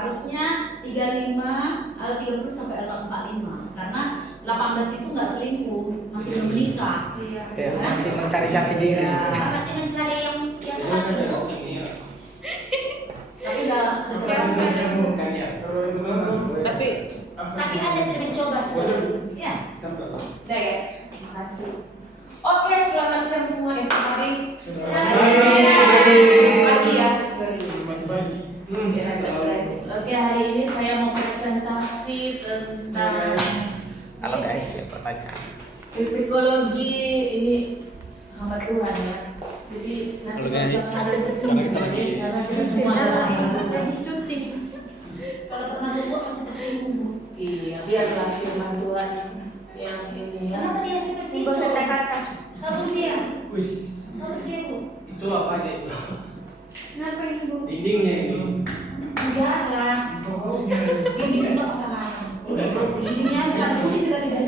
Harusnya 35 atau 30 sampai 45 karena 18 itu nggak selingkuh, masih belum menikah. Ya, masih mencari jati diri. Masih mencari yang tepat dulu. Tapi nggak tapi ada sudah mencoba sih. Ya. Saya ya. Terima kasih. Oke, selamat siang semua ya. Pagi ya, sorry. Oke, hari ini saya mau presentasi tentang Halo guys, ya pertanyaan. psikologi ini hamba Tuhan ya. Jadi nanti ada tersinggung karena kita semua lagi syuting. Kalau pernah buat pasti tersinggung. Iya, biarlah firman Tuhan yang ini ya. Kenapa dia seperti itu? Kata-kata. Kamu dia? Wis, Kamu dia bu? itu apa aja? Kenapa ini bu? Dindingnya ini. Enggak lah. Ini enggak masalah. Dindingnya selalu bisa tidak.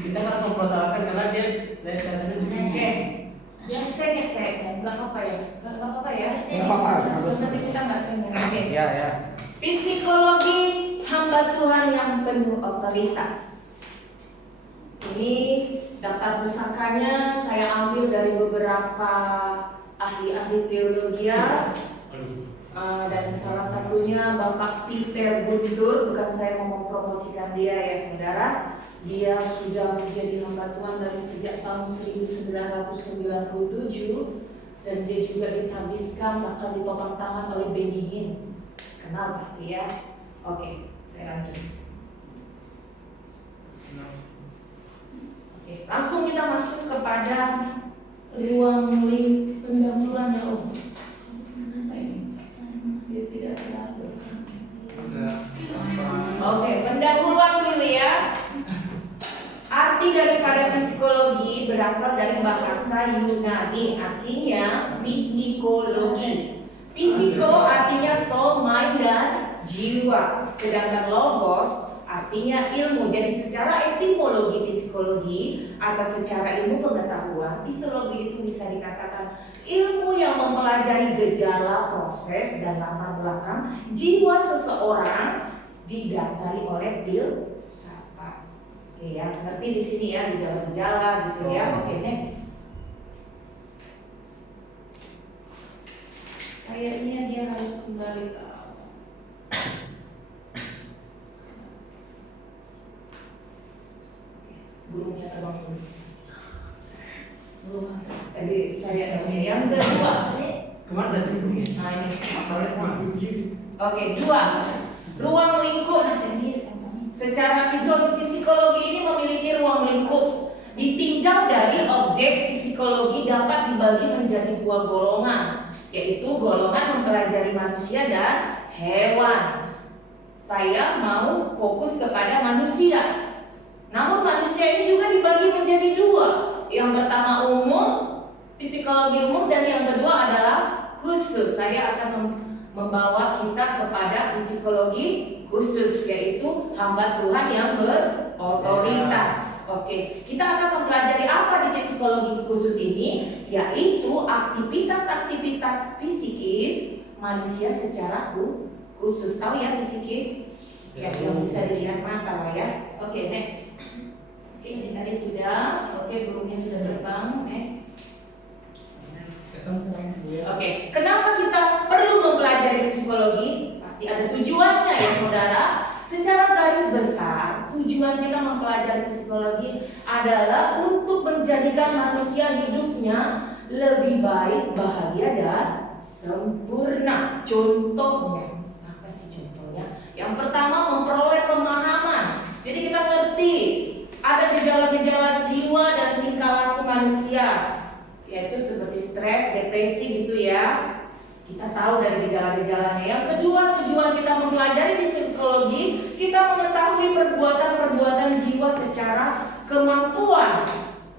Kita harus mempermasalahkan karena dia dari sana Oke. Yang saya ngecek, enggak apa-apa ya. Enggak apa-apa ya. Nggak apa-apa, bagus. Tapi kita enggak sengit. Oke. Ya, ya. Psikologi hamba Tuhan yang penuh otoritas. Ini daftar pusakanya saya ambil dari beberapa ahli-ahli teologi dan salah satunya Bapak Peter Guntur. Bukan saya mau mempromosikan dia ya saudara. Dia sudah menjadi hamba Tuhan dari sejak tahun 1997 dan dia juga ditabiskan bahkan ditopang tangan oleh Benny Hinn. Kenal pasti ya. Oke, saya lanjut. Oke, langsung kita masuk kepada ruang link pendahuluannya. Oh, apa ini? Dia tidak teratur. Oke, pendahuluan dulu ya. Arti daripada psikologi berasal dari bahasa Yunani, artinya psikologi. Psiko artinya soul, mind, dan jiwa. Sedangkan logos artinya ilmu. Jadi secara etimologi psikologi atau secara ilmu pengetahuan, psikologi itu bisa dikatakan ilmu yang mempelajari gejala, proses, dan latar belakang jiwa seseorang didasari oleh filsafat. Oke ya, ngerti di sini ya gejala-gejala gitu ya. Oke, next. Kayaknya dia harus kembali ke awal. Burungnya terbang dulu. Burung tadi saya yang kedua. kemana tadi burungnya? Nah ini. Oke, Oke, dua. Ruang lingkup. Secara psikologi ini memiliki ruang lingkup. Ditinjau dari objek psikologi dapat dibagi menjadi dua golongan, yaitu golongan mempelajari manusia dan hewan. Saya mau fokus kepada manusia. Namun manusia ini juga dibagi menjadi dua. Yang pertama umum, psikologi umum, dan yang kedua adalah khusus. Saya akan membawa kita kepada psikologi khusus, yaitu hamba Tuhan yang berotoritas. Oke, kita akan mempelajari apa di psikologi khusus ini, yaitu aktivitas-aktivitas psikis manusia secara khusus. Tahu ya psikis? Ya, yang bisa dilihat mata lah ya. Oke, next. Oke, ini tadi sudah. Oke, burungnya sudah terbang. Next. Oke, kenapa kita perlu mempelajari psikologi? Pasti ada tujuannya ya saudara. Secara garis besar, tujuan kita mempelajari psikologi adalah untuk menjadikan manusia hidupnya lebih baik, bahagia, dan sempurna. Contohnya, apa sih contohnya? Yang pertama, memperoleh pemahaman. Jadi kita ngerti ada gejala-gejala jiwa dan tingkah laku manusia, yaitu seperti stres, depresi gitu ya. Kita tahu dari gejala-gejalanya. Yang kedua, tujuan kita mempelajari psikologi, kita mengetahui perbuatan-perbuatan jiwa secara kemampuan.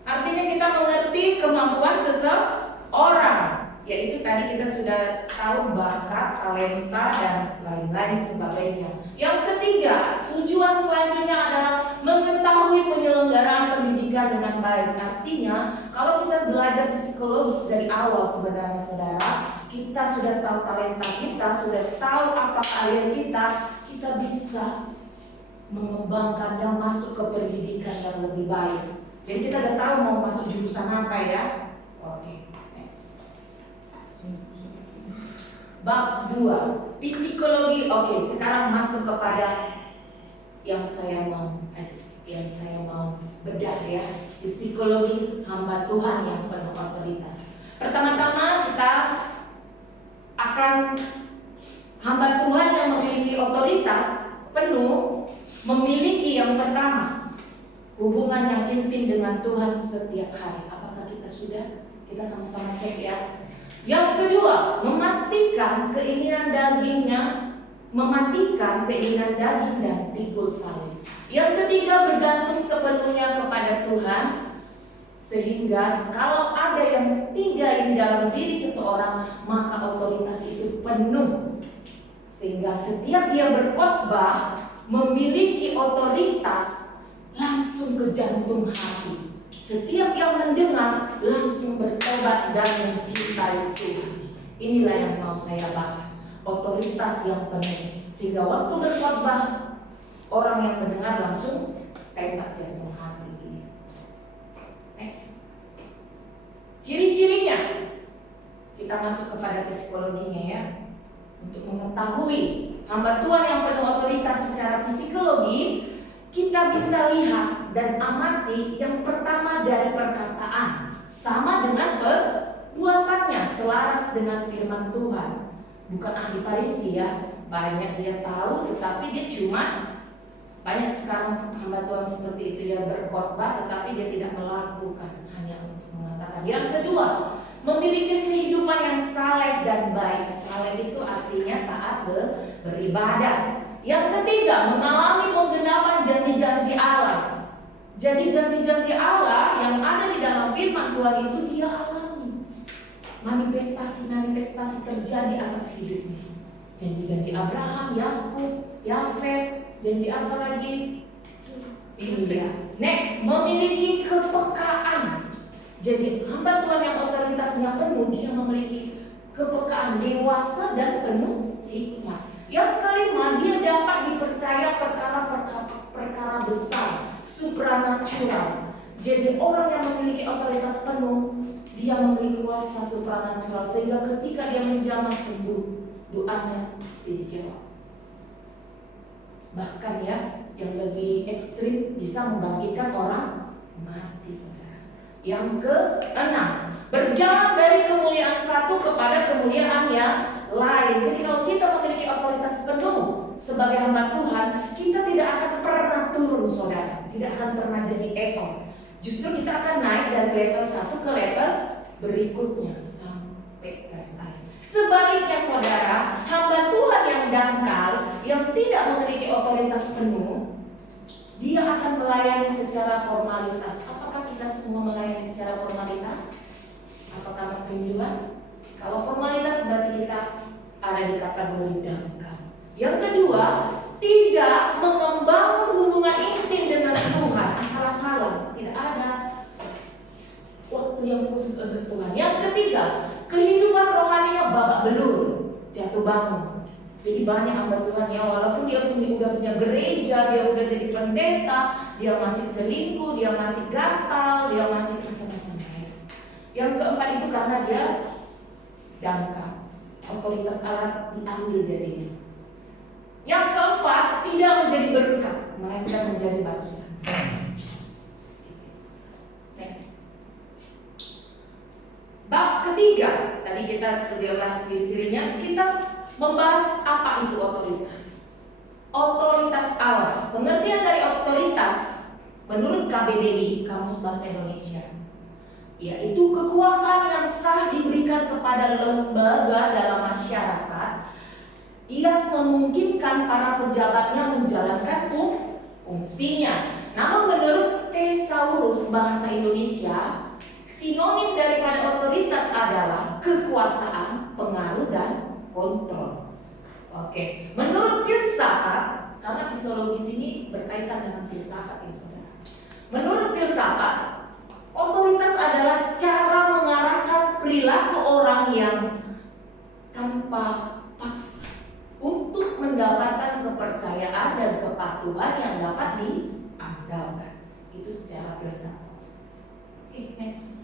Artinya kita mengerti kemampuan seseorang. yaitu tadi kita sudah tahu bakat, talenta, dan lain-lain sebagainya. Yang ketiga, tujuan selanjutnya adalah mengetahui penyelenggaraan pendidikan dengan baik. Artinya, kalau kita belajar psikologis dari awal sebenarnya saudara, kita sudah tahu talenta kita, sudah tahu apa keahlian kita, kita bisa mengembangkan dan masuk ke pendidikan yang lebih baik. Jadi kita udah tahu mau masuk jurusan apa ya. Oke, next. Bab 2, psikologi. Oke, sekarang masuk kepada yang saya mau bedah ya. Psikologi hamba Tuhan yang penuh otoritas. Pertama-tama kita akan hamba Tuhan yang memiliki otoritas penuh, memiliki yang pertama hubungan yang intim dengan Tuhan setiap hari. Apakah kita sudah? Kita sama-sama cek ya. Yang kedua, memastikan keinginan dagingnya, mematikan keinginan daging dan pikul salib. Yang ketiga, bergantung sepenuhnya kepada Tuhan, sehingga kalau ada yang tiga ini dalam diri seseorang, maka otoritas itu penuh. Sehingga setiap dia berkhotbah memiliki otoritas langsung ke jantung hati. Setiap yang mendengar langsung bertobat dan mencintai Tuhan. Inilah yang mau saya bahas, otoritas yang penuh. Sehingga waktu berkhotbah, orang yang mendengar langsung tembak jantung hati. Next. Ciri-cirinya, kita masuk kepada psikologinya ya. Untuk mengetahui hamba Tuhan yang penuh otoritas secara psikologi, kita bisa lihat dan amati yang pertama dari perkataan, sama dengan perbuatannya, selaras dengan firman Tuhan. Bukan ahli Farisi ya, banyak dia tahu tetapi dia cuma, banyak sekarang hamba Tuhan seperti itu ya, berkhotbah tetapi dia tidak melakukan, hanya untuk mengatakan. Yang kedua, memiliki kehidupan yang saleh dan baik. Saleh itu artinya taat beribadah. Yang ketiga, mengalami penggenapan janji-janji Allah. Jadi janji-janji Allah yang ada di dalam firman Tuhan itu dia alami. Manifestasi-manifestasi terjadi atas hidupnya. Janji-janji Abraham, Yakub, Yafet, janji apa lagi? Iya. Next, memiliki kepekaan. Jadi hamba Tuhan yang otoritasnya penuh, dia memiliki kepekaan, dewasa dan penuh hikmat. Yang kelima, dia dapat dipercaya perkara besar, supranatural. Jadi orang yang memiliki otoritas penuh, dia memiliki kuasa supranatural, sehingga ketika dia menjamah sembuh, doanya pasti dijawab. Bahkan ya, yang lebih ekstrim bisa membangkitkan orang mati, saudara. Yang keenam, berjalan dari kemuliaan satu kepada kemuliaan yang lain. Jadi kalau kita memiliki otoritas penuh sebagai hamba Tuhan, kita tidak akan pernah turun, saudara. Tidak akan pernah jadi ekor. Justru kita akan naik dari level 1 ke level berikutnya sampai garis akhir. Sebaliknya saudara, hamba Tuhan yang dangkal, yang tidak memiliki otoritas penuh, dia akan melayani secara formalitas. Apakah kita semua melayani secara formalitas? Apakah kerinduan? Kalau formalitas berarti kita ada di kategori dangkal. Yang kedua, tidak membangun hubungan intim dengan Tuhan asal-asalan. Tidak ada waktu yang khusus untuk Tuhan. Yang ketiga, kehidupan rohaninya babak belur, jatuh bangun. Jadi banyak hamba Tuhan ya, walaupun dia udah punya gereja, dia udah jadi pendeta, dia masih selingkuh, dia masih gatal, dia masih macam-macam. Yang keempat itu karena dia dangkal, otoritas Allah diambil jadinya. Yang keempat, tidak menjadi berkat, melainkan menjadi batu sandungan. Next. Bab ketiga, tadi kita jelas ciri-cirinya, kita membahas apa itu otoritas. Otoritas Allah. Pengertian dari otoritas menurut KBBI, Kamus Bahasa Indonesia, yaitu kekuasaan yang sah diberikan kepada lembaga dalam masyarakat yang memungkinkan para pejabatnya menjalankan fungsinya. Namun menurut Thesaurus Bahasa Indonesia, Sinonim daripada otoritas adalah kekuasaan, pengaruh, dan kontrol. Oke, menurut filsafat, karena psikologis ini berkaitan dengan filsafat ya saudara. Menurut filsafat, otoritas adalah cara mengarahkan perilaku orang yang tanpa paksa untuk mendapatkan kepercayaan dan kepatuhan yang dapat diandalkan. Itu secara filsafat. Oke, next.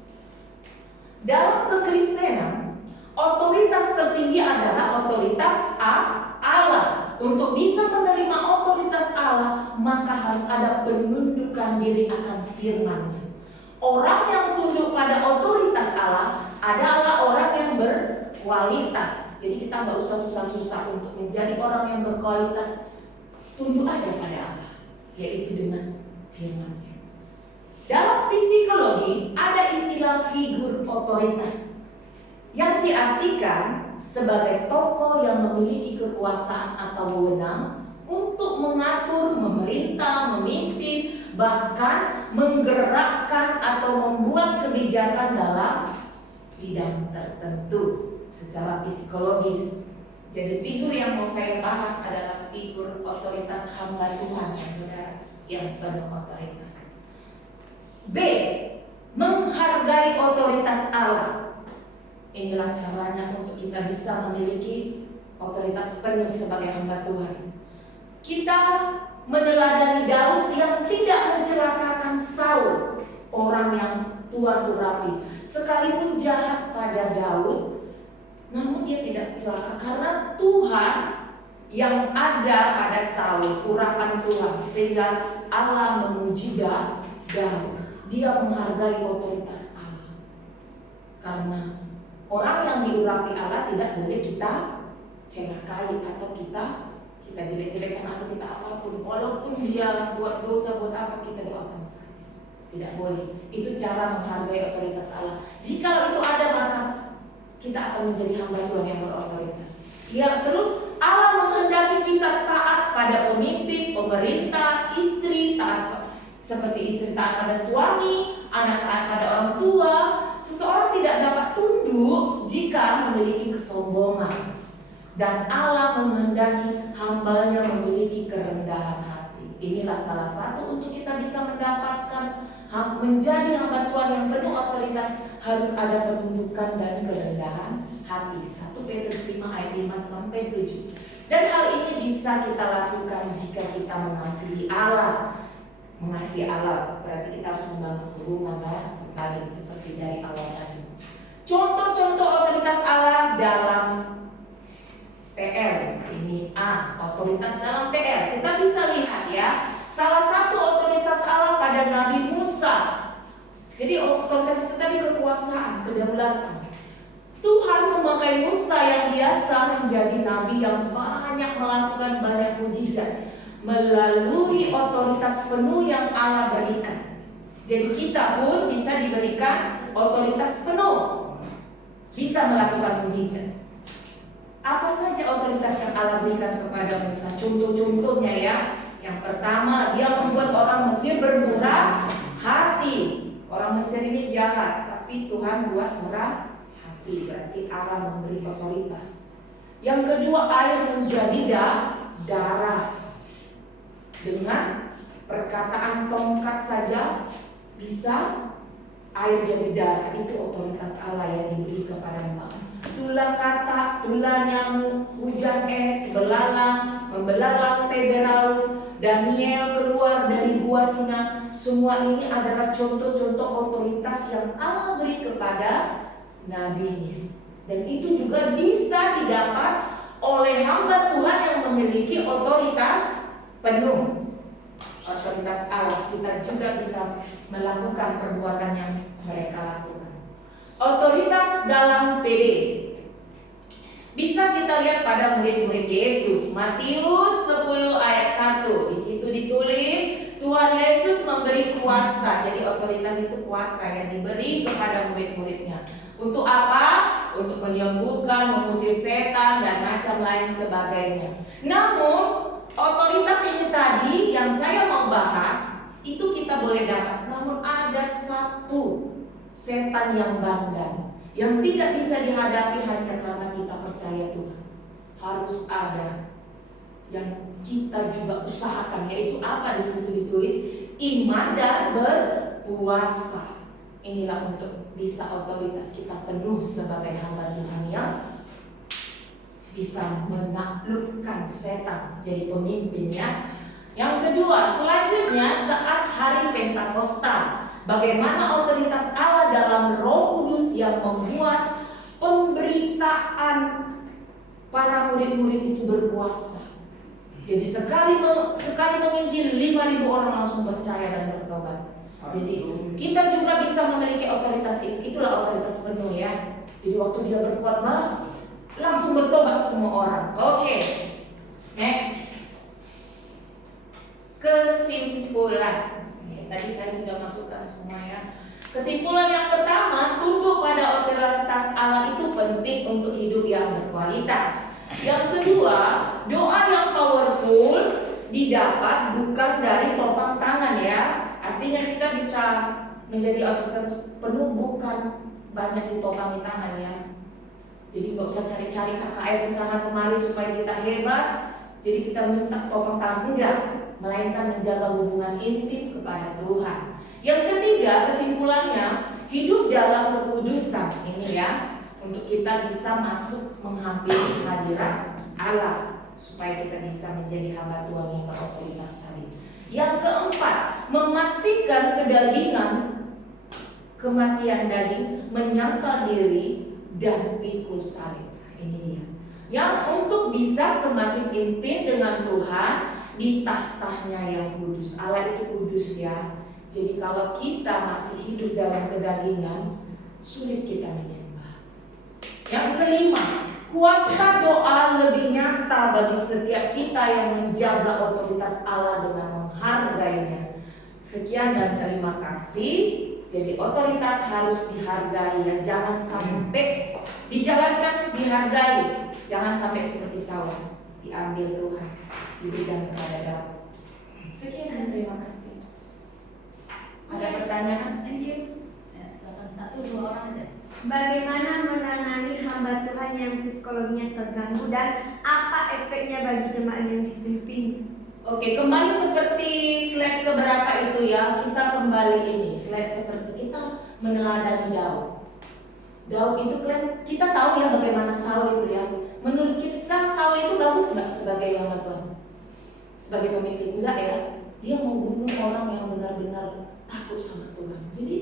Dalam kekristenan, otoritas tertinggi adalah otoritas Allah. Untuk bisa menerima otoritas Allah, maka harus ada penundukan diri akan firman-Nya. Orang yang tunduk pada otoritas Allah adalah orang yang berkualitas. Jadi kita nggak usah susah-susah untuk menjadi orang yang berkualitas. Tunduk aja pada Allah, yaitu dengan firman-Nya. Dalam psikologi ada istilah figur otoritas yang diartikan sebagai tokoh yang memiliki kekuasaan atau wewenang untuk mengatur, memerintah, memimpin, bahkan menggerakkan atau membuat kebijakan dalam bidang tertentu secara psikologis. Jadi figur yang mau saya bahas adalah figur otoritas hamba Tuhan ya saudara, yang penuh otoritas. B. Menghargai otoritas Allah. Inilah caranya untuk kita bisa memiliki otoritas penuh sebagai hamba Tuhan. Kita meneladani Daud yang tidak mencelakakan Saul, orang yang Tuhan urapi. Sekalipun jahat pada Daud, namun dia tidak celaka karena Tuhan yang ada pada Saul, urapan Tuhan, sehingga Allah memuji Daud. Dia menghargai otoritas Allah. Karena orang yang diurapi Allah tidak boleh kita celakai atau kita jelek-jelekan atau kita apapun. Walaupun dia buat dosa, buat apa, kita doakan saja. Tidak boleh. Itu cara menghargai otoritas Allah. Jika itu ada, maka kita akan menjadi hamba Tuhan yang berotoritas. Ya, terus Allah menghendaki kita taat pada pemimpin, pemerintah, istri, taat seperti istri taat pada suami, anak taat pada orang tua. Seseorang tidak dapat tunduk jika memiliki kesombongan. Dan Allah menghendaki hamba-Nya memiliki kerendahan hati. Inilah salah satu untuk kita bisa mendapatkan menjadi hamba Tuhan yang penuh otoritas, harus ada penundukan dan kerendahan hati. 1 Petrus 5 ayat 5 sampai 7. Dan hal ini bisa kita lakukan jika kita mengasihi Allah. Mengasihi Allah berarti kita harus membangun hubungan dan seperti dari awal tadi. Contoh-contoh otoritas Allah dalam PR, ini A, otoritas dalam PR. Kita bisa lihat ya, salah satu otoritas Allah pada Nabi Musa. Jadi otoritas itu tadi kekuasaan, kedaulatan. Tuhan memakai Musa yang biasa menjadi nabi yang banyak melakukan banyak mujizat melalui otoritas penuh yang Allah berikan. Jadi kita pun bisa diberikan otoritas penuh, bisa melakukan mujizat. Apa saja otoritas yang Allah berikan kepada Musa? Contoh-contohnya ya. Yang pertama, dia membuat orang Mesir bermurah hati. Orang Mesir ini jahat, tapi Tuhan buat murah hati. Berarti Allah memberi otoritas. Yang kedua, air menjadi darah. Dengan perkataan tongkat saja bisa air jadi darah. Itu otoritas Allah yang diberi kepada Musa. Tulah kata, tulah nyamuk, hujan es, belalang, membelah lantai berau, Daniel keluar dari gua singa. Semua ini adalah contoh-contoh otoritas yang Allah beri kepada nabinya. Dan itu juga bisa didapat oleh hamba Tuhan yang memiliki otoritas penuh. Otoritas Allah, kita juga bisa melakukan perbuatan yang mereka lakukan. Otoritas dalam PD bisa kita lihat pada murid-murid Yesus. Matius 10 ayat 1. Di situ ditulis Tuhan Yesus memberi kuasa. Jadi otoritas itu kuasa yang diberi kepada murid-muridnya. Untuk apa? Untuk menyembuhkan, mengusir setan dan macam lain sebagainya. Namun otoritas ini tadi yang saya mau bahas itu kita boleh dapat. Namun ada satu setan yang bandar, yang tidak bisa dihadapi hanya karena kita percaya Tuhan. Harus ada yang kita juga usahakan, yaitu apa di situ ditulis? Iman dan berpuasa. Inilah untuk bisa otoritas kita penuh sebagai hamba Tuhan yang bisa menaklukkan setan, jadi pemimpinnya. Yang kedua, selanjutnya saat hari Pentakosta, bagaimana otoritas Allah dalam Roh Kudus yang membuat pemberitaan para murid-murid itu berkuasa. Jadi sekali menginjil 5.000 orang langsung percaya dan bertobat. Jadi kita juga bisa memiliki otoritas itu. Itulah otoritas penuh ya. Jadi waktu dia berkhotbah langsung bertobat semua orang. Oke. Next. Kesimpulan. Tadi saya sudah masukkan semua ya. Kesimpulan yang pertama, tunduk pada otoritas Allah itu penting untuk hidup yang berkualitas. Yang kedua, doa yang powerful didapat bukan dari topang tangan ya. Artinya kita bisa menjadi otoritas penuh bukan banyak ditopangi tangan ya. Jadi nggak usah cari-cari KKR ke sana kemari supaya kita hebat. Jadi kita minta topang tangan, enggak, melainkan menjaga hubungan intim kepada Tuhan. Yang ketiga, kesimpulannya, hidup dalam kekudusan ini ya, untuk kita bisa masuk menghampiri hadirat Allah supaya kita bisa menjadi hamba Tuhan yang berotoritas tadi. Yang keempat, memastikan kedagingan, kematian daging, menyangkal diri dan pikul salib. Ini dia. Yang untuk bisa semakin intim dengan Tuhan di tahtanya yang kudus. Allah itu kudus ya. Jadi kalau kita masih hidup dalam kedagingan, sulit kita menyembah. Yang kelima, kuasa doa lebih nyata bagi setiap kita yang menjaga otoritas Allah dengan menghargainya. Sekian dan terima kasih. Jadi otoritas harus dihargai ya, jangan sampai dijalankan, dihargai. Jangan sampai seperti Saul, diambil Tuhan, diberikan kepada Daud. Sekian dan terima kasih. Ada pertanyaan? Satu dua orang aja. Bagaimana menangani hamba Tuhan yang psikologinya terganggu dan apa efeknya bagi jemaat yang dipimpin? Oke, kembali seperti slide keberapa itu ya. Kita kembali ini slide seperti kita meneladani Daud. Daud itu kan kita tahu ya bagaimana Saul itu ya. Menurut kita Saul itu bagus nggak sebagai hamba Tuhan? Sebagai pemimpin enggak ya? Dia mau bunuh orang yang benar-benar takut sama Tuhan. Jadi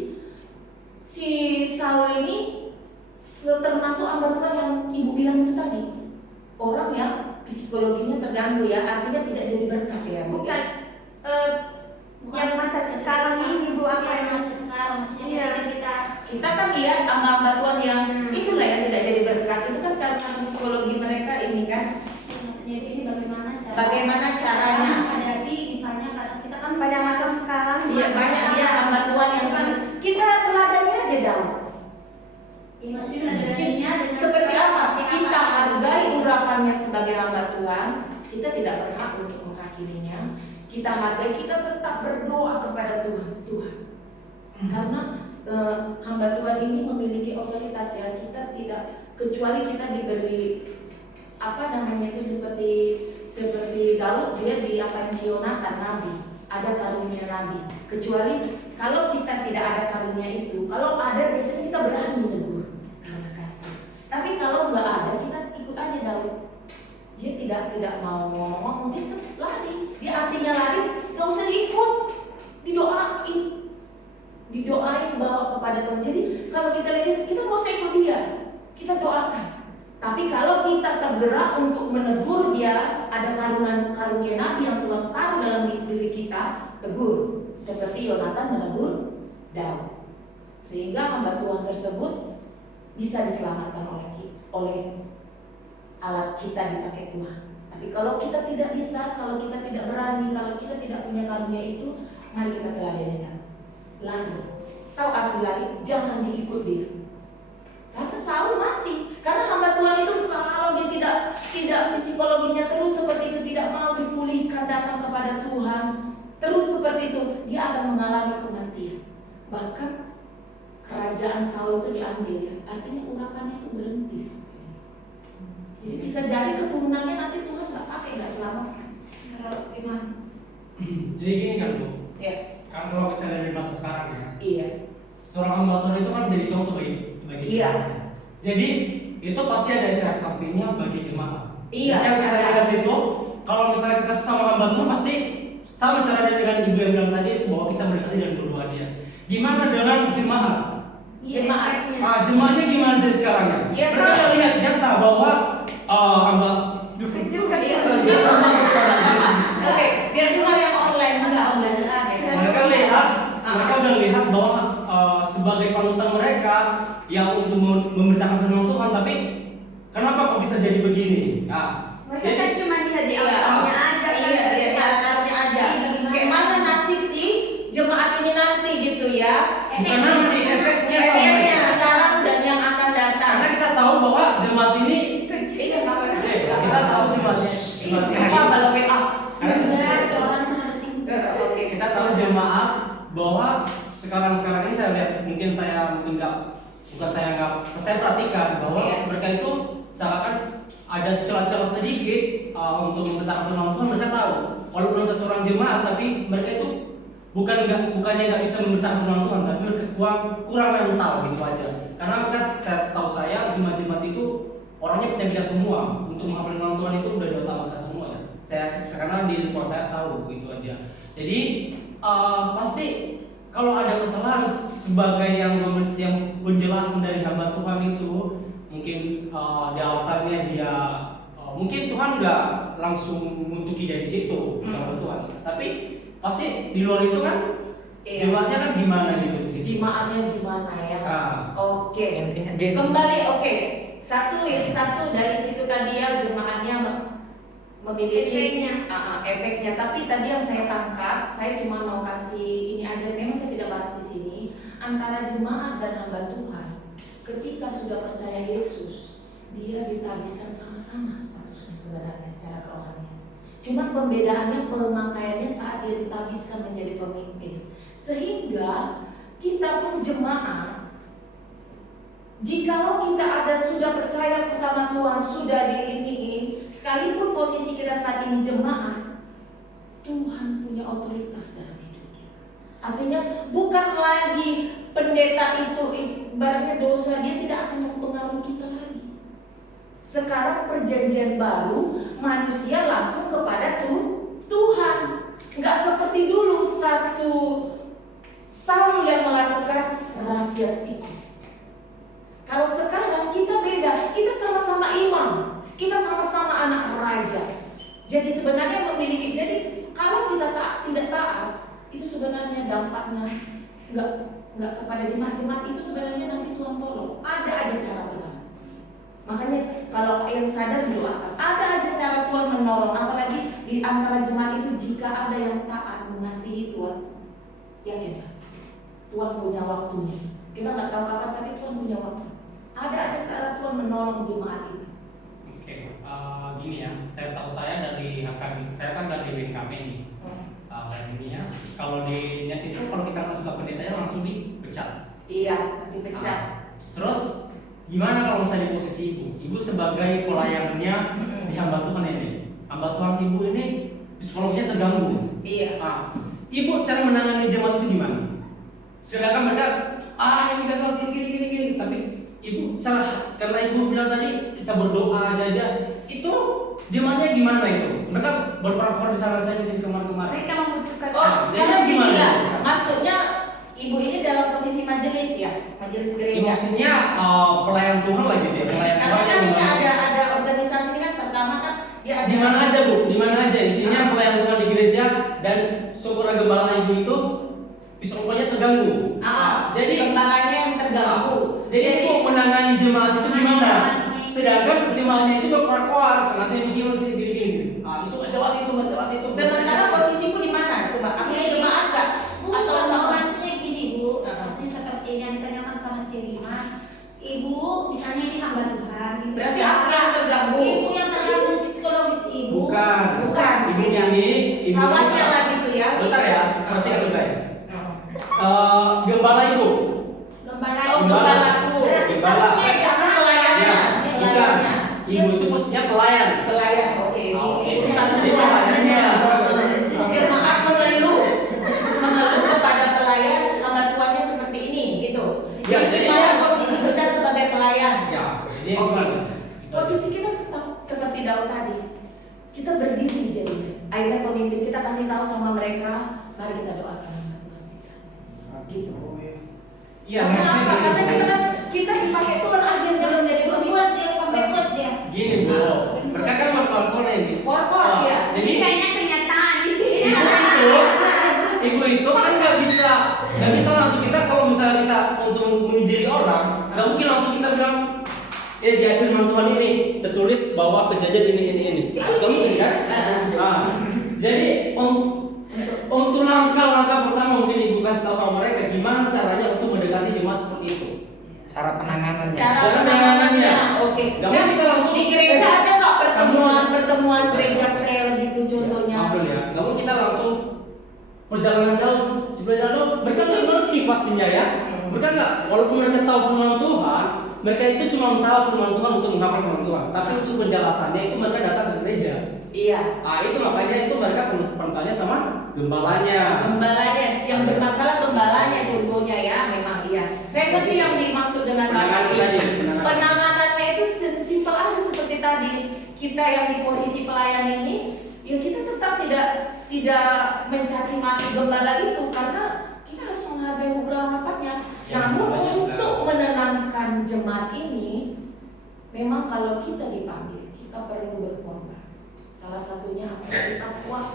si Saul ini termasuk hamba Tuhan yang ibu bilang itu tadi, orang yang psikologinya terganggu ya, artinya tidak jadi berkat ya. Bukan yang masa sekarang ini Bu, apa yang masa sekarang maksudnya Kita kan lihat hamba-hamba Tuhan yang itulah yang tidak jadi berkat itu kan karena psikologi mereka ini kan. Maksudnya ini Bagaimana caranya? menghadapi misalnya karena kita kan pada masa sekarang. Iya banyak dia hamba Tuhan yang kita teladani aja Daud. Ya, maksudnya meladaninya dengan Seperti apa? Kita apa? hargai urapannya sebagai hamba Tuhan. Kita tidak berhak untuk menghakiminya. Kita hargai, kita tetap berdoa kepada Tuhan. Karena hamba Tuhan ini memiliki otoritas ya. Kita tidak, kecuali kita diberi apa namanya itu seperti Daud, dia diapain si Yonatan nabi, ada karunia nabi. Kecuali kalau kita tidak ada karunia itu, kalau ada biasanya kita berani menegur karena kasih. Tapi kalau nggak ada, kita ikut aja Daud. Dia tidak mau ngomong, dia lari. Dia artinya lari, nggak usah diikut, didoain bawa kepada Tuhan. Jadi kalau kita lihat, kita nggak usah ikut dia, kita doakan. Tapi kalau kita tergerak untuk menegur dia, ada karunia nabi yang Tuhan taruh dalam diri kita, tegur. Seperti Yonatan menegur Daud, sehingga hamba Tuhan tersebut bisa diselamatkan oleh alat kita dipakai Tuhan. Tapi kalau kita tidak bisa, kalau kita tidak berani, kalau kita tidak punya karunia itu, mari kita teladani dia. Lari. Tahu arti lari? Jangan diikut dia. Karena Saul mati. Karena hamba Tuhan itu kalau dia tidak psikologinya terus seperti itu, tidak mau dipulihkan, datang kepada Tuhan, terus seperti itu, dia akan mengalami kematian. Bahkan kerajaan kerajaan Saul itu diambil ya, artinya urapannya itu berhenti sampai dia. Jadi bisa jadi keturunannya nanti Tuhan nggak pakai, nggak selamatkan. Kalau gimana? Jadi gini kan Bu, Ya, kan kalau kita dari masa sekarang ya, iya, seorang hamba Tuhan itu kan jadi contoh bagi Iya. jemaat. Jadi itu pasti ada efek sampingnya bagi jemaat. Iya, Yang kita ada. lihat itu, kalau misalnya kita sama hamba Tuhan pasti sama caranya dengan ibu yang bilang tadi itu bahwa kita mendekati dan berdoa dia. Gimana dengan jemaat? Jemaat. Jemaatnya gimana dari sekarang ya? Iya, Mereka sama. lihat nyata bahwa hamba Juga Iya. dia. Oke, biar dengar yang online, enggak online ya. mereka lihat, mereka udah lihat bahwa sebagai panutan mereka yang untuk memberitakan firman Tuhan, tapi kenapa kok bisa jadi begini? Nah, Mereka kan cuma lihat di Iya, awalnya aja. iya, iya, akarnya aja. Kayak mana nasib si jemaat ini nanti gitu ya? bukan nanti efeknya sama. Efeknya sekarang dan yang akan datang. Karena kita tahu bahwa jemaat ini, Iya, nggak apa-apa. kita tahu jemaat Apa kalau WA? Enggak, soalnya Oke, kita tahu jemaat bahwa sekarang ini saya lihat, mungkin saya perhatikan bahwa Iya. mereka itu seakan ada celah-celah sedikit untuk memberitakan firman Tuhan. Mereka tahu walaupun ada seorang jemaat, tapi mereka itu bukannya nggak bisa memberitakan firman Tuhan, tapi mereka kurang mental gitu aja. Karena mereka, saya jemaat itu orangnya pintar semua untuk menghafal firman Tuhan, itu udah di otak mereka semua ya. Karena di report saya tahu gitu aja. Jadi pasti kalau ada kesalahan sebagai yang penjelasan dari hamba Tuhan itu, mungkin di altarnya dia mungkin Tuhan nggak langsung mengutuki dari situ hamba Tuhan, tapi pasti di luar itu kan Iya. jemaatnya kan gimana gitu di situ. Jemaatnya gimana ya? Oke. Intinya gitu. Kembali oke. Satu dari situ tadi ya, jemaatnya memiliki efeknya. Tapi tadi yang saya tangkap, saya cuma mau kasih ini aja. Memang saya tidak bahas di sini. Antara jemaat dan hamba Tuhan, ketika sudah percaya Yesus, dia ditabiskan sama-sama statusnya sebenarnya secara kerohanian. Cuma pembedaannya pemakaiannya saat dia ditabiskan menjadi pemimpin. Sehingga kita pun jemaat, jikalau kita sudah percaya bersama Tuhan, sudah diiniin, sekalipun posisi kita saat ini jemaat, Tuhan punya otoritas dalam hidup kita. Artinya bukan lagi pendeta itu ibaratnya dosa, dia tidak akan mempengaruhi kita lagi. Sekarang perjanjian baru, manusia langsung kepada Tuhan. Nggak seperti dulu satu Saul yang melakukan rakyat itu. Kalau sekarang kita beda, kita sama-sama imam, kita sama-sama anak raja. Jadi sebenarnya memiliki, jadi kalau kita tidak taat, itu sebenarnya dampaknya nggak kepada jemaat itu sebenarnya nanti Tuhan tolong. Ada aja cara Tuhan. Makanya kalau yang sadar doakan, ada aja cara Tuhan menolong. Apalagi di antara jemaat itu jika ada yang taat mengasihi Tuhan, yakin Tuhan punya waktunya. Kita nggak tahu kapan, tapi Tuhan punya waktu. Ada aja cara Tuhan menolong jemaat itu. Oke, gini ya, saya dari HKB, saya kan dari BKM nih. Dan ini ya, kalau di Nias itu kalau kita masuk ke pendetanya langsung dipecat. Iya, dipecat. Terus gimana kalau misalnya di posisi ibu sebagai pelayannya di hamba Tuhan ini, hamba Tuhan ibu ini psikologinya terganggu. Iya. Ibu cara menangani jemaat itu gimana? Sedangkan mereka ini kita salah gini, tapi ibu karena ibu bilang tadi kita berdoa aja, itu jemaatnya gimana itu? Mereka berperang di sana di sini kemana-kemana. Mereka membutuhkan. Sekarang gimana? gini lah, maksudnya ibu ini dalam posisi majelis ya, majelis gereja. Maksudnya pelayan Tuhan lah gitu ya. Karena kan ini ada organisasi ini kan pertama kan dia ada. Di mana aja Bu? Di mana aja? Intinya pelayan Tuhan di gereja dan saudara gembala ibu itu psikologinya terganggu. Jadi gembalanya yang terganggu. Jadi ibu menangani jemaat itu gimana? Sedangkan jemaatnya itu berkoar, sengaja begini. Itu jelas itu. Sementara posisiku di mana? Coba aku Iya, jemaat nggak? Atau sama? Maksudnya gini Bu, maksudnya seperti yang ditanyakan sama si Rima. Ibu, misalnya ini hamba Tuhan. Berarti aku yang terganggu. Ibu yang terganggu psikologis ibu. Bukan. Ibu ini Awasnya lah gitu ya. Bentar ya, seperti apa ya? Gembala ibu. Gembala Oh, ibu. pelayan. Pelayan, oke. Oke. Urutan Jadi kedua. pelayannya. Jemaat mengeluh kepada pelayan hamba tuannya seperti ini, gitu. Ya, Jadi jadi supaya ya. posisi kita sebagai pelayan. Ya, ini Oke. gimana? Posisi kita tetap seperti Daud tadi. Kita berdiri jadinya. Akhirnya pemimpin kita kasih tahu sama mereka, mari kita doakan hamba Tuhan kita. Gitu. Iya, Karena maksudnya apa? Karena gini, kita kita dipakai Tuhan akhirnya menjadi Belum pemimpin. puas dia sampai puas dia. gini Bu, mereka kan markor ini. Kor-kor, ya. Jadi Ini kayaknya kenyataan ibu itu kan nggak bisa langsung kita kalau misalnya kita untuk menginjili orang, nggak mungkin langsung kita bilang di firman Tuhan ini tertulis bahwa kejadian ini nggak mungkin kan? Jadi untuk langkah-langkah pertama mungkin ibu kasih tahu sama mereka gimana caranya untuk mendekati jemaat seperti itu. Cara penanganannya. Cara penanganannya, oke. Nggak mau kita langsung di gereja ada nggak pertemuan gereja sel gitu contohnya? Maaf dulu ya, nggak mau kita langsung perjalanan Daud, mereka nggak ngerti pastinya ya. Mereka nggak, walaupun mereka tahu firman Tuhan, mereka itu cuma tahu firman Tuhan untuk menghafal firman Tuhan, tapi untuk penjelasannya itu mereka datang ke gereja. Iya. Nah itu makanya itu mereka perlu tanya sama gembalanya. Gembalanya, yang bermasalah gembalanya contohnya ya, memang iya. Saya ngerti yang dimaksud dengan Penanganan tadi, penanganan. penanganannya itu simpel aja seperti tadi. Kita yang di posisi pelayan ini, ya kita tetap tidak mencaci maki gembala itu karena kita harus menghargai keberlanggapannya. Ya, Namun gembalanya untuk juga. menenangkan jemaat ini, memang kalau kita dipanggil, kita perlu berkorban. Salah satunya adalah kita puas,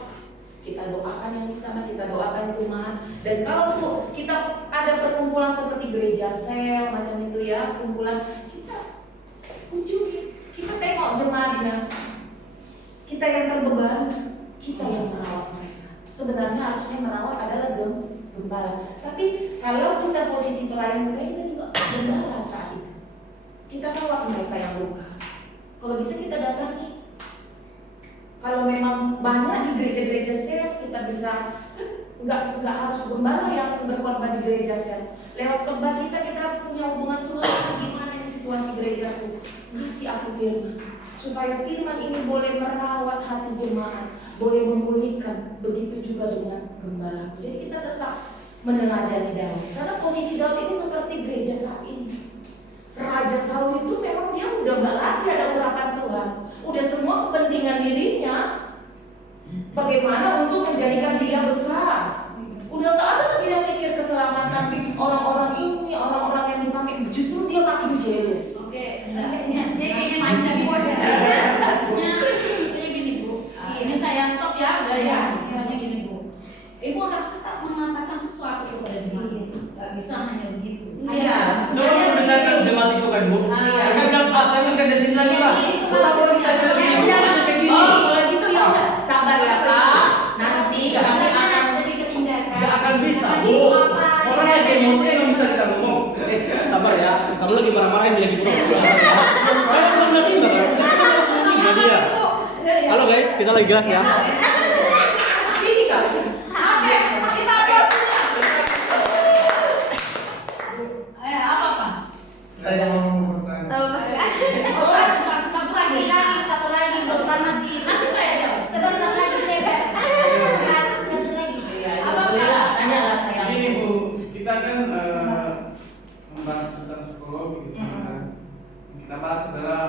kita doakan yang di sana, kita doakan jemaat. Dan kalau tuh kita ada perkumpulan seperti gereja sel macam itu ya, kumpulan kita kunjungi, kita tengok jemaatnya, kita yang terbeban, kita yang merawat mereka. Sebenarnya harusnya merawat adalah gembala. Tapi kalau kita posisi pelayan sebenarnya kita juga gembala saat itu. Kita rawat mereka yang luka. Kalau bisa kita datangi. Kalau memang banyak di gereja-gereja sel, kita bisa nggak harus gembala yang berkorban di gereja sel. Lewat khotbah kita punya hubungan Tuhan. Gimana ini situasi gerejaku? Kasih aku firman supaya firman ini boleh merawat hati jemaat, boleh memulihkan. Begitu juga dengan gembala. Jadi kita tetap meneladani Daud. Karena posisi Daud ini seperti gereja saat ini. Raja Saul itu memang dia udah nggak lagi ada urapan Tuhan, udah semua kepentingan dirinya, bagaimana untuk menjadikan dia besar. Udah nggak ada lagi yang mikir keselamatan orang-orang ini, orang-orang yang dipakai. Justru dia makin jealous. Oke, ini kayaknya mancing bos ya. Misalnya gini Bu, ini saya stop ya, udah ya. Misalnya gini Bu, Ibu harus tetap mengatakan sesuatu kepada jemaat. Gak bisa hanya begitu. Iya. Coba misalkan jemaat itu kan Bu, mereka bilang saya nggak kerja sini lagi Pak. Tetap lagi saya kerja sini. Bukannya kayak gini. Oh, kalau gitu ya udah sabar ya Kak. Nanti kami akan jadi ketindakan. Nggak akan bisa Bu. Orang lagi emosi nggak bisa kita ngomong. Sabar ya. Kamu lagi marah-marahin dia lagi pura. Kamu belum nerima kan? Kita harus menerima dia. Halo guys, kita lagi gerak ya. sini Kak. Oke, kita pos. Apa Pak? Masih ada. Satu lagi, belum kan masih. Nanti saya jawab. Sebentar lagi saya satu lagi. Iya, alhamdulillah. Tanyalah saya. Ini Bu, kita kan membahas tentang psikologi di sana. Kita bahas adalah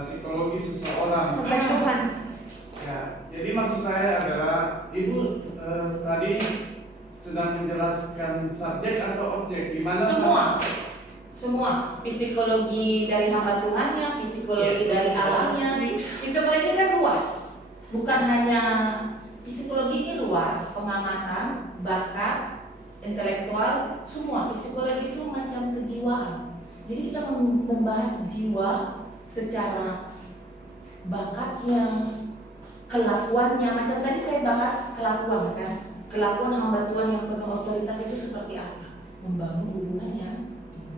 psikologi seseorang. Tuhan. Ya, jadi maksud saya adalah Ibu tadi sedang menjelaskan subjek atau objek, di mana Semua psikologi dari hamba Tuhannya, psikologi dari Allahnya. Psikologi ini kan luas, bukan hanya psikologi ini luas, pengamatan, bakat, intelektual, semua psikologi itu macam kejiwaan. Jadi kita membahas jiwa secara bakatnya, kelakuannya. Macam tadi saya bahas kelakuan kan, kelakuan hamba Tuhan yang penuh otoritas itu seperti apa? Membangun hubungan yang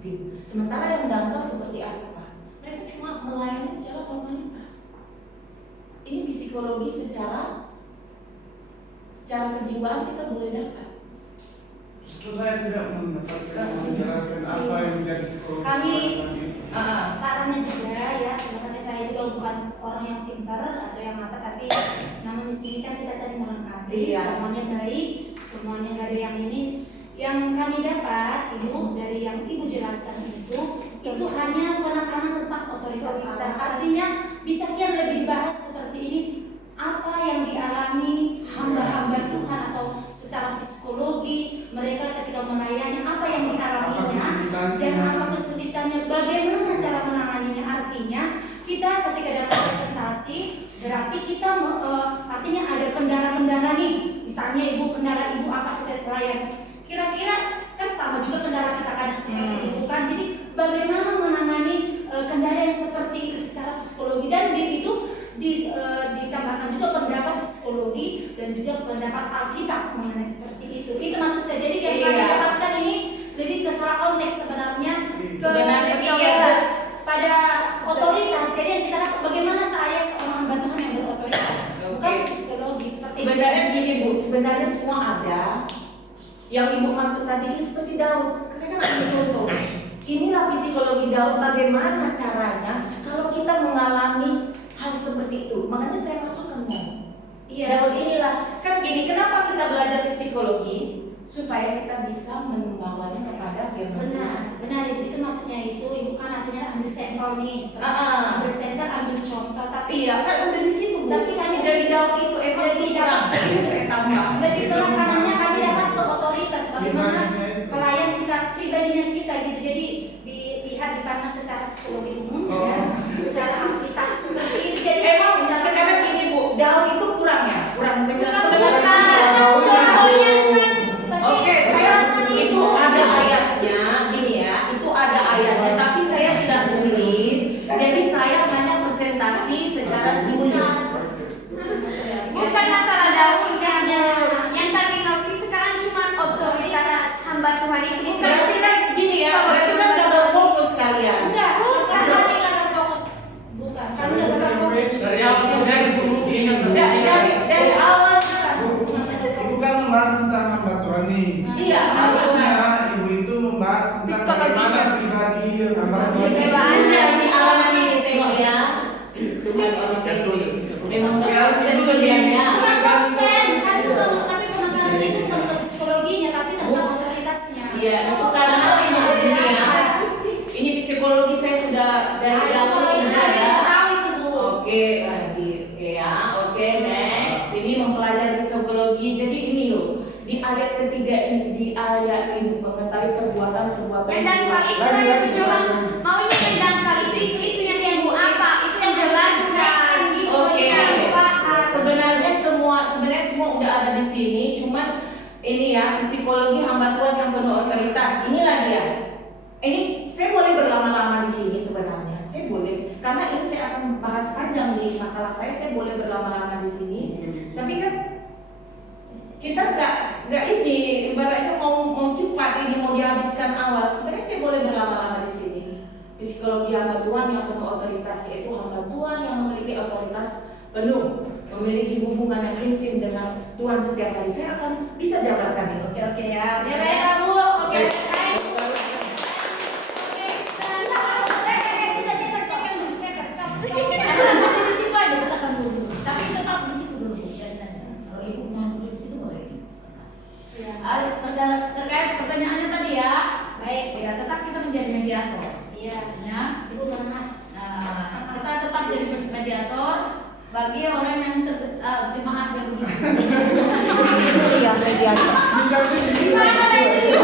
intim. Sementara yang dangkal seperti apa? Mereka cuma melayani secara formalitas. Ini psikologi secara kejiwaan kita boleh dapat. justru saya tidak mendapatkan menjelaskan apa yang menjadi psikologi. Kami Sarannya juga ya, sebenarnya saya juga bukan orang yang pintar atau yang apa, tapi namun di sini kan kita saling melengkapi, semuanya baik, semuanya nggak ada yang ini. Yang kami dapat Ibu dari yang Ibu jelaskan itu hanya penekanan tentang otoritas Allah. Artinya bisa kian lebih dibahas seperti ini, apa yang dialami hamba-hamba Tuhan atau secara psikologi mereka ketika melayani, apa yang dialaminya dan apa kesulitannya, bagaimana cara menanganinya. Artinya kita ketika dalam presentasi berarti kita artinya ada kendala-kendala nih, misalnya kendala ibu apa setiap pelayan, kira-kira kan sama juga kendala kita kadang seperti itu kan. Jadi bagaimana menangani kendala yang seperti itu secara psikologi, dan di itu ditambahkan juga pendapat psikologi dan juga pendapat Alkitab mengenai seperti itu. Itu maksud saya. Jadi yang kami dapatkan ini lebih ke salah konteks sebenarnya pada otoritas. Jadi yang kita dapat bagaimana saya seorang hamba Tuhan yang berotoritas, bukan psikologi seperti sebenarnya gini Bu, sebenarnya semua ada. Yang Ibu maksud tadi ini seperti Daud. Saya kan ada contoh. Inilah psikologi Daud, bagaimana caranya kalau kita mengalami hal seperti itu. Makanya saya masukkan Daud inilah. Kan gini, kenapa kita belajar psikologi? Supaya kita bisa membawanya kepada firman Tuhan. Benar, itu maksudnya itu. Ibu kan artinya ambil sampel nih, ambil sampel, ambil contoh. Tapi kan udah di situ Bu. Tapi kami dari Daud itu lebih dapat. Saya tambah. Lebih penekanannya kami dapat ke otoritas, bagaimana pelayan kita, pribadinya kita gitu. Jadi dilihat dipandang secara psikologi umum, secara Alkitab seperti itu. Jadi sekarang gini Bu, Daud itu kurang penjelasan. Oke, saya itu ada ayatnya, gini ya, itu ada ayatnya, tapi saya tidak tulis. Jadi saya hanya presentasi secara singkat. Bukan masalah dalam singkatnya. Yang kami ngerti sekarang cuma otoritas hamba Tuhan itu. Berarti kan gini ya, berarti kan double fokus kalian. Bukan kami double fokus. Bukan, kami double fokus. Dari awal sebenarnya perlu diingat Dari awal Ibu kan membahas tentang hamba Tuhan nih. Iya, Harusnya ibu itu membahas tentang bagaimana pribadi hamba Tuhan. Ini alaman ini tengok ya. Memang konsen pilihannya. Bukan konsen, tapi penekanannya itu bukan ke psikologinya, tapi tentang otoritasnya. Iya, itu karena memang ini ya. Ini psikologi saya sudah dari dahulu udah ya. Tahu itu Bu. Oke, oke, next. Ini mempelajari psikologi. Jadi ini loh, di ayat ketiga ini, di ayat ini mengetahui perbuatan. Yang dangkal itu yang coba mau ini yang dangkal itu yang Bu apa? Itu yang jelas kan? Oke. Sebenarnya semua udah ada di sini, cuman ini ya psikologi hamba Tuhan yang penuh otoritas. Inilah dia. Ini saya boleh berlama-lama di sini sebenarnya. Saya boleh, karena ini saya akan bahas panjang di makalah saya boleh berlama-lama di sini. Tapi kan kita nggak ini ibaratnya mau cepat ini mau dihabiskan awal. Sebenarnya saya boleh berlama-lama di sini. Psikologi hamba Tuhan yang penuh otoritas, yaitu hamba Tuhan yang memiliki otoritas penuh, memiliki hubungan yang intim dengan Tuhan setiap hari. Saya akan bisa jabarkan itu. Oke ya. Ya baik Bu. Oke. Di situ ada silakan dulu. Tapi tetap di situ dulu. Kalau Ibu mau duduk di situ boleh. Terkait pertanyaannya tadi ya. Baik, ya tetap kita menjadi mediator. Iya, maksudnya Ibu karena kita tetap jadi mediator bagi orang yang jemaat yang begitu. Iya, mediator. Bisa sih. Gimana itu?